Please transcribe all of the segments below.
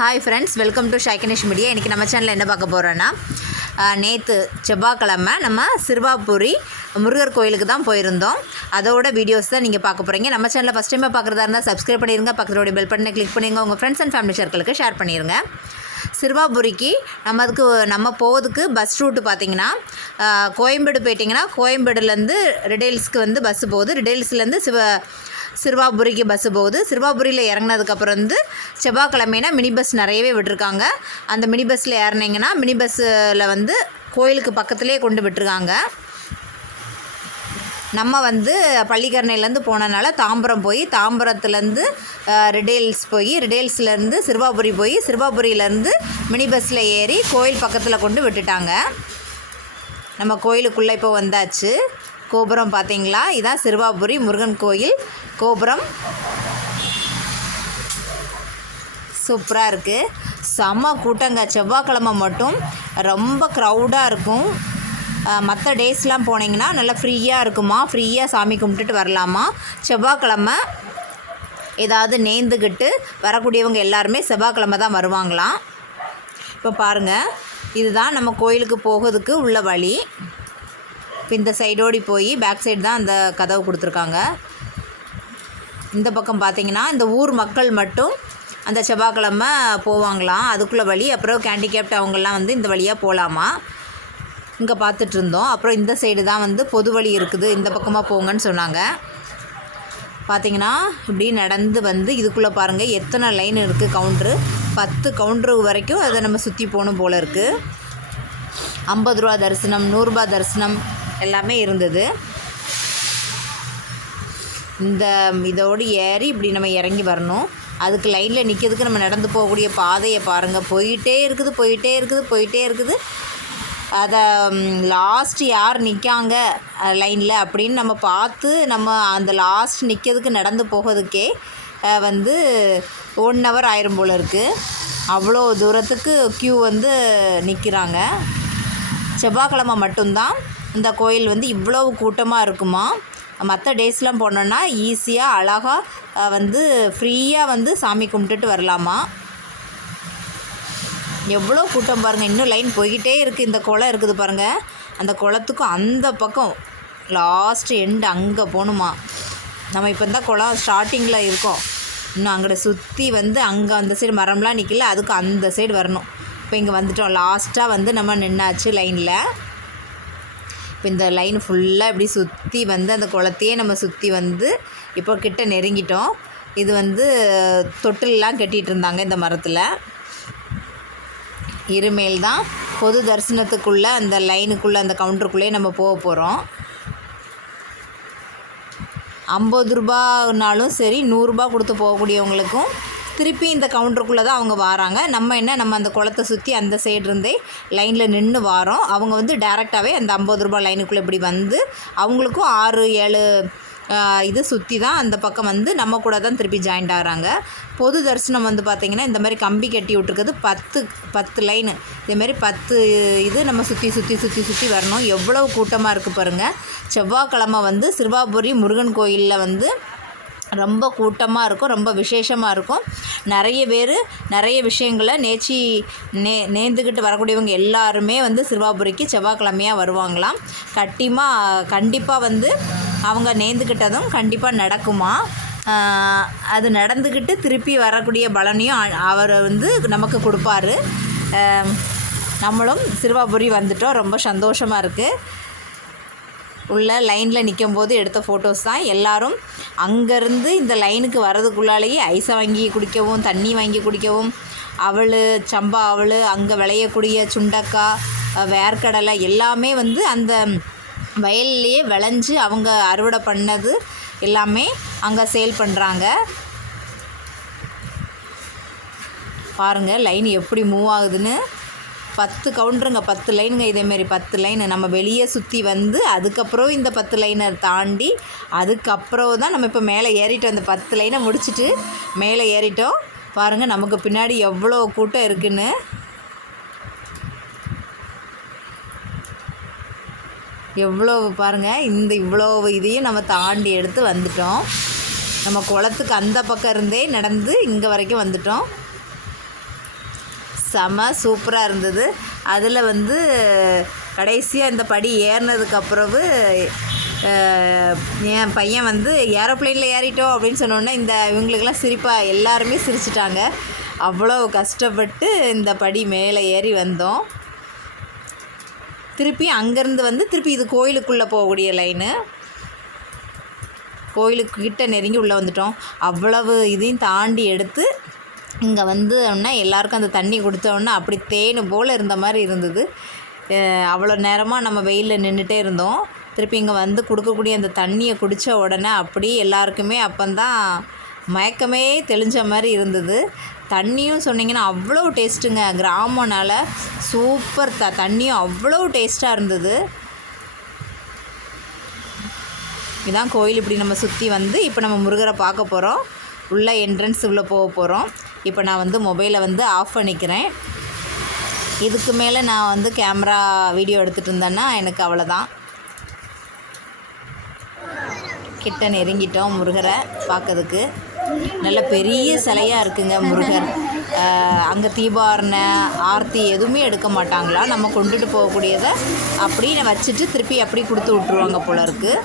Hi friends, welcome to ஷைகனிஷ் media. இன்றைக்கி நம்ம சேனலில் என்ன பார்க்க போகிறோன்னா, நேற்று செவ்வாய்க்கிழமை நம்ம சிறுவாபுரி முருகர் கோயிலுக்கு தான் போயிருந்தோம். அதோட வீடியோஸ் தான் நீங்கள் பார்க்க போகிறீங்க. நம்ம சேனலில் ஃபஸ்ட் டைமாக பார்க்குறதா இருந்தால் சப்ஸ்கிரைப் பண்ணிடுங்க, பக்கத்தோடைய பெல் பட்டனை கிளிக் பண்ணிடுங்க, உங்கள் ஃப்ரெண்ட்ஸ் அண்ட் ஃபேமிலி சர்க்கிளுக்கு ஷேர் பண்ணிடுங்க. சிறுவாபுரிக்கு நம்ம போகிறதுக்கு பஸ் ரூட்டு பார்த்திங்கன்னா, கோயம்பேடு போயிட்டிங்கன்னா கோயம்பேடுலேருந்து ரிடெயில்ஸ்க்கு வந்து பஸ்ஸு போகுது. ரிடெயில்ஸ்லேருந்து சிறுவாபுரிக்கு பஸ்ஸு போகுது. சிறுவாபுரியில் இறங்கினதுக்கப்புறம் வந்து செவ்வாய்க்கிழமைனா மினி பஸ் நிறையவே விட்டுருக்காங்க. அந்த மினி பஸ்ஸில் ஏறினீங்கன்னா மினி பஸ்ஸில் வந்து கோயிலுக்கு பக்கத்துலேயே கொண்டு விட்டுருக்காங்க. நம்ம வந்து பள்ளிக்கரணையிலேருந்து போனனால தாம்பரம் போய், தாம்பரத்துலேருந்து ரிடெயில்ஸ் போய், ரிடெயில்ஸ்லேருந்து சிறுவாபுரி போய், சிறுவாபுரியிலேருந்து மினி பஸ்ஸில் ஏறி கோயில் பக்கத்தில் கொண்டு விட்டுட்டாங்க. நம்ம கோயிலுக்குள்ளே இப்போ வந்தாச்சு. கோபுரம் பார்த்தீங்களா, இதான் சிறுவாபுரி முருகன் கோயில் கோபுரம். சூப்பராக இருக்குது. செம்ம கூட்டங்க. செவ்வாய்க்கிழமை மட்டும் ரொம்ப க்ரௌடாக இருக்கும். மற்ற டேஸ்லாம் போனீங்கன்னா நல்லா ஃப்ரீயாக இருக்குமா, ஃப்ரீயாக சாமி கும்பிட்டுட்டு வரலாமா. செவ்வாய்க்கிழமை ஏதாவது நேர்ந்துக்கிட்டு வரக்கூடியவங்க எல்லாருமே செவ்வாய்க்கிழமை தான் வருவாங்களாம். இப்போ பாருங்கள், இதுதான் நம்ம கோயிலுக்கு போகிறதுக்கு உள்ள வழி. இப்போ இந்த சைடோடி போய் பேக் சைடு தான் அந்த கதவு கொடுத்துருக்காங்க. இந்த பக்கம் பார்த்திங்கன்னா இந்த ஊர் மக்கள் மட்டும் அந்த செவ்வாய்க்கிழமை போவாங்களாம். அதுக்குள்ளே வழி. அப்புறம் கேண்டிகேப்ட் அவங்கெல்லாம் வந்து இந்த வழியாக போகலாமா. இங்கே பார்த்துட்ருந்தோம். அப்புறம் இந்த சைடு தான் வந்து பொது வழி இருக்குது, இந்த பக்கமாக போங்கன்னு சொன்னாங்க. பார்த்திங்கன்னா இப்படி நடந்து வந்து இதுக்குள்ளே பாருங்கள் எத்தனை லைன் இருக்குது. கவுண்ட்ரு 10 கவுண்ட்ரு வரைக்கும் அதை நம்ம சுற்றி போகணும் போல் இருக்குது. 50 ரூபா தரிசனம், 100 ரூபா தரிசனம் எல்லாமே இருந்தது. இதோடு ஏறி இப்படி நம்ம இறங்கி வரணும். அதுக்கு லைனில் நிற்கிறதுக்கு நம்ம நடந்து போகக்கூடிய பாதையை பாருங்கள். போயிட்டே இருக்குது. அதை லாஸ்ட் யார் நிற்காங்க லைனில் அப்படின்னு நம்ம பார்த்து நம்ம அந்த லாஸ்ட் நிற்கிறதுக்கு நடந்து போகிறதுக்கே வந்து 1 hour ஆயிரம் போல் இருக்குது. அவ்வளோ தூரத்துக்கு க்யூ வந்து நிற்கிறாங்க. செவ்வாய்க்கிழமை மட்டும்தான் இந்த கோயில் வந்து இவ்வளோ கூட்டமாக இருக்குமா. மற்ற டேஸ்லாம் போனோன்னா ஈஸியாக அழகாக வந்து ஃப்ரீயாக வந்து சாமி கும்பிட்டுட்டு வரலாமா. எவ்வளோ கூட்டம் பாருங்கள். இன்னும் லைன் போய்கிட்டே இருக்குது. இந்த குளம் இருக்குது பாருங்கள், அந்த குளத்துக்கும் அந்த பக்கம் லாஸ்ட் எண்டு அங்கே போகணுமா. நம்ம இப்போ இந்த குளம் ஸ்டார்டிங்கில் இருக்கோம். இன்னும் அங்கே சுற்றி வந்து அங்கே அந்த சைடு மரம்லாம் நிற்கல, அதுக்கு அந்த சைடு வரணும். இப்போ இங்கே வந்துட்டோம். லாஸ்ட்டாக வந்து நம்ம நின்னாச்சு லைனில். இப்போ இந்த லைன் ஃபுல்லாக இப்படி சுற்றி வந்து அந்த குளத்தையே நம்ம சுற்றி வந்து இப்போ கிட்ட நெருங்கிட்டோம். இது வந்து தொட்டிலெலாம் கட்டிகிட்டு இருந்தாங்க இந்த மரத்தில். இருமேல் தான் பொது தரிசனத்துக்குள்ளே அந்த லைனுக்குள்ளே அந்த கவுண்டருக்குள்ளேயே நம்ம போக போகிறோம். 50 ரூபானாலும் சரி, 100 ரூபா கொடுத்து போகக்கூடியவங்களுக்கும் திருப்பி இந்த கவுண்டருக்குள்ளே தான் அவங்க வராங்க. நம்ம அந்த குளத்தை சுற்றி அந்த சைடு இருந்தே லைனில் நின்று வாரோம். அவங்க வந்து டேரெக்டாகவே அந்த 50 ரூபா லைனுக்குள்ளே இப்படி வந்து அவங்களுக்கும் 6-7 இது சுற்றி தான் அந்த பக்கம் வந்து நம்ம கூட தான் திருப்பி ஜாயிண்ட் ஆகிறாங்க. பொது தரிசனம் வந்து பார்த்திங்கன்னா இந்த மாதிரி கம்பி கட்டி விட்டுருக்குது. 10 லைனு இதேமாரி 10 இது நம்ம சுற்றி வரணும். எவ்வளோ கூட்டமாக இருக்குது பாருங்கள். செவ்வாய்க்கிழமை வந்து சிறுவாபுரி முருகன் கோயிலில் வந்து ரொம்ப கூட்டமாக இருக்கும், ரொம்ப விசேஷமாக இருக்கும். நிறைய பேர் நிறைய விஷயங்களை நேர்ந்துக்கிட்டு வரக்கூடியவங்க எல்லாருமே வந்து சிறுவாபுரிக்கு செவ்வாய்க்கிழமையாக வருவாங்களாம். கண்டிப்பாக வந்து அவங்க நேர்ந்துக்கிட்டதும் கண்டிப்பாக நடக்குமா. அது நடந்துக்கிட்டு திருப்பி வரக்கூடிய பலனையும் அவர் வந்து நமக்கு கொடுப்பாரு. நம்மளும் சிறுவாபுரி வந்துட்டோம். ரொம்ப சந்தோஷமாக இருக்குது. உள்ள லைனில் நிற்கும்போது எடுத்த ஃபோட்டோஸ் தான். எல்லோரும் அங்கேருந்து இந்த லைனுக்கு வர்றதுக்குள்ளாலேயே ஐஸை வாங்கி குடிக்கவும், தண்ணி வாங்கி குடிக்கவும், சம்பா அவள், அங்கே விளையக்கூடிய சுண்டக்காய், வேர்க்கடலை எல்லாமே வந்து அந்த வயல்லையே விளைஞ்சி அவங்க அறுவடை பண்ணது எல்லாமே அங்கே சேல் பண்ணுறாங்க. பாருங்கள் லைன் எப்படி மூவ் ஆகுதுன்னு. 10 கவுண்டருங்க, 10 லைனுங்க. இதேமாரி 10 லைனு நம்ம வெளியே சுற்றி வந்து அதுக்கப்புறம் இந்த 10 லைனை தாண்டி அதுக்கப்புறம் தான் நம்ம இப்போ மேலே ஏறிட்டோம். அந்த 10 லைனை முடிச்சுட்டு மேலே ஏறிட்டோம். பாருங்கள் நமக்கு பின்னாடி எவ்வளோ கூட்டம் இருக்குன்னு. எவ்வளோ பாருங்கள். இவ்வளோ இதையும் நம்ம தாண்டி எடுத்து வந்துட்டோம். நம்ம குளத்துக்கு அந்த பக்கம் இருந்தே நடந்து இங்கே வரைக்கும் வந்துட்டோம். செம சூப்பராக இருந்தது. அதில் வந்து கடைசியாக இந்த படி ஏறினதுக்கப்புறவு என் பையன் வந்து ஏரோப்ளேனில் ஏறிட்டோம் அப்படின்னு சொன்னோன்னே இவங்களுக்கெல்லாம் சிரிப்பாக எல்லாருமே சிரிச்சிட்டாங்க. அவ்வளோ கஷ்டப்பட்டு இந்த படி மேலே ஏறி வந்தோம். திருப்பி அங்கேருந்து வந்து திருப்பி இது கோயிலுக்குள்ளே போகக்கூடிய லைனு. கோயிலுக்கு கிட்ட நெருங்கி உள்ளே வந்துட்டோம். அவ்வளவு இதையும் தாண்டி எடுத்து இங்கே வந்து எல்லாருக்கும் அந்த தண்ணி கொடுத்தோன்னா அப்படி தேனு போல் இருந்த மாதிரி இருந்தது. அவ்வளோ நேரமாக நம்ம வெயிலில் நின்றுட்டே இருந்தோம். திருப்பி இங்கே வந்து கொடுக்கக்கூடிய அந்த தண்ணியை குடித்த உடனே அப்படி எல்லாருக்குமே அப்போந்தான் மயக்கமே தெளிஞ்ச மாதிரி இருந்தது. தண்ணியும் சொன்னிங்கன்னா அவ்வளோ டேஸ்ட்டுங்க. கிராமம்னால சூப்பர் தண்ணியும் அவ்வளோ டேஸ்ட்டாக இருந்தது. இதுதான் கோயில். இப்படி நம்ம சுற்றி வந்து இப்போ நம்ம முருகரை பார்க்க போகிறோம். உள்ளே என்ட்ரன்ஸ் உள்ளே போக போகிறோம். இப்போ நான் வந்து மொபைலை வந்து ஆஃப் பண்ணிக்கிறேன். இதுக்கு மேலே நான் வந்து கேமரா வீடியோ எடுத்துகிட்டு இருந்தேன்னா எனக்கு அவ்வளோதான். கிட்ட நெருங்கிட்டோம் முருகரை பார்க்கறதுக்கு. நல்ல பெரிய சிலையாக இருக்குங்க முருகர். அங்கே தீபாரணை ஆர்த்தி எதுவுமே எடுக்க மாட்டாங்களா, நம்ம கொண்டுட்டு போகக்கூடியதை அப்படியே வச்சுட்டு திருப்பி அப்படி கொடுத்து விட்ருவாங்க போல இருக்குது.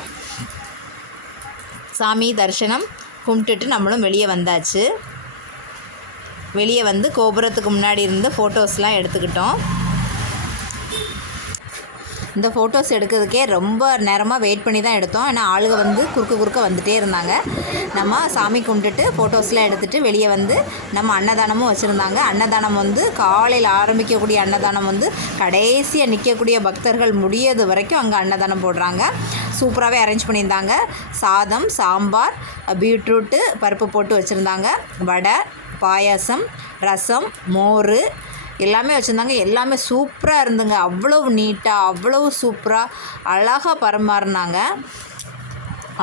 சாமி தரிசனம் கும்பிட்டுட்டு நம்மளும் வெளியே வந்தாச்சு. வெளியே வந்து கோபுரத்துக்கு முன்னாடி இருந்து ஃபோட்டோஸ்லாம் எடுத்துக்கிட்டோம். இந்த ஃபோட்டோஸ் எடுக்கிறதுக்கே ரொம்ப நேரமாக வெயிட் பண்ணி தான் எடுத்தோம். ஏன்னா ஆளுங்க வந்து குறுக்க வந்துகிட்டே இருந்தாங்க. நம்ம சாமி கும்பிட்டுட்டு ஃபோட்டோஸ்லாம் எடுத்துகிட்டு வெளியே வந்து நம்ம அன்னதானமும் வச்சுருந்தாங்க. அன்னதானம் வந்து காலையில் ஆரம்பிக்கக்கூடிய அன்னதானம் வந்து கடைசியாக நிற்கக்கூடிய பக்தர்கள் முடியது வரைக்கும் அங்கே அன்னதானம் போடுறாங்க. சூப்பராகவே அரேஞ்ச் பண்ணியிருந்தாங்க. சாதம், சாம்பார், பீட்ரூட்டு பருப்பு போட்டு வச்சுருந்தாங்க. வடை, பாயாசம், ரசம், மோர் எல்லாமே வச்சுருந்தாங்க. எல்லாமே சூப்பராக இருந்துங்க. அவ்வளோ நீட்டாக அவ்வளோ சூப்பராக அழகாக பரிமாறினாங்க.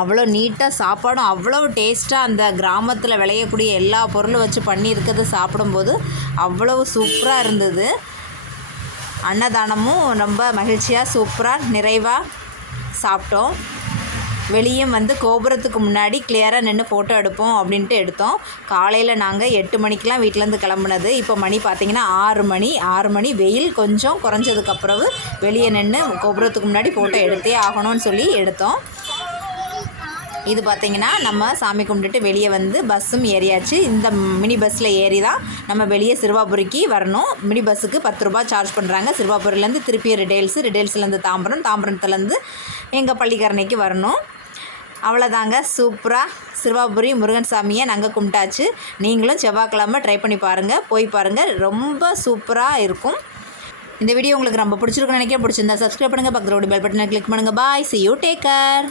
அவ்வளோ நீட்டாக சாப்பாடும் அவ்வளோ டேஸ்ட்டாக அந்த கிராமத்தில் விளையக்கூடிய எல்லா பொருளும் வச்சு பண்ணியிருக்கிறது சாப்பிடும்போது அவ்வளோ சூப்பராக இருந்தது. அன்னதானமும் ரொம்ப மகிழ்ச்சியாக சூப்பராக நிறைவாக சாப்பிட்டோம். வெளியும் வந்து கோபுரத்துக்கு முன்னாடி கிளியராக நின்று ஃபோட்டோ எடுப்போம் அப்படின்ட்டு எடுத்தோம். காலையில் நாங்கள் 8 மணிக்கெலாம் வீட்டிலேருந்து கிளம்புனது. இப்போ மணி பார்த்திங்கன்னா 6 மணி. வெயில் கொஞ்சம் குறைஞ்சதுக்கப்புறம் வெளியே நின்று கோபுரத்துக்கு முன்னாடி ஃபோட்டோ எடுத்தே ஆகணும்னு சொல்லி எடுத்தோம். இது பார்த்திங்கன்னா நம்ம சாமி கும்பிட்டுட்டு வெளியே வந்து பஸ்ஸும் ஏறியாச்சு. இந்த மினி பஸ்ஸில் ஏறி தான் நம்ம வெளியே சிறுவாபுரிக்கு வரணும். மினி பஸ்ஸுக்கு 10 ரூபா சார்ஜ் பண்ணுறாங்க. சிறுவாபுரிலேருந்து திருப்பி ரிடேல்ஸ்லேருந்து தாம்பரத்துலேருந்து எங்கள் பள்ளிக்கரணைக்கு வரணும். அவ்வளோதாங்க. சூப்பராக சிறுவாபுரி முருகன் சாமியை நாங்கள் கும்பிட்டாச்சு. நீங்களும் செவ்வாய்க்கிழமை ட்ரை பண்ணி பாருங்கள், போய் பாருங்கள். ரொம்ப சூப்பராக இருக்கும். இந்த வீடியோ உங்களுக்கு ரொம்ப பிடிச்சிருக்குன்னு நினைக்கிறேன். பிடிச்சிருந்தா சப்ஸ்கிரைப் பண்ணுங்கள், பக்கத்தில் பெல் பட்டனை கிளிக் பண்ணுங்கள். பாய், see you, take care.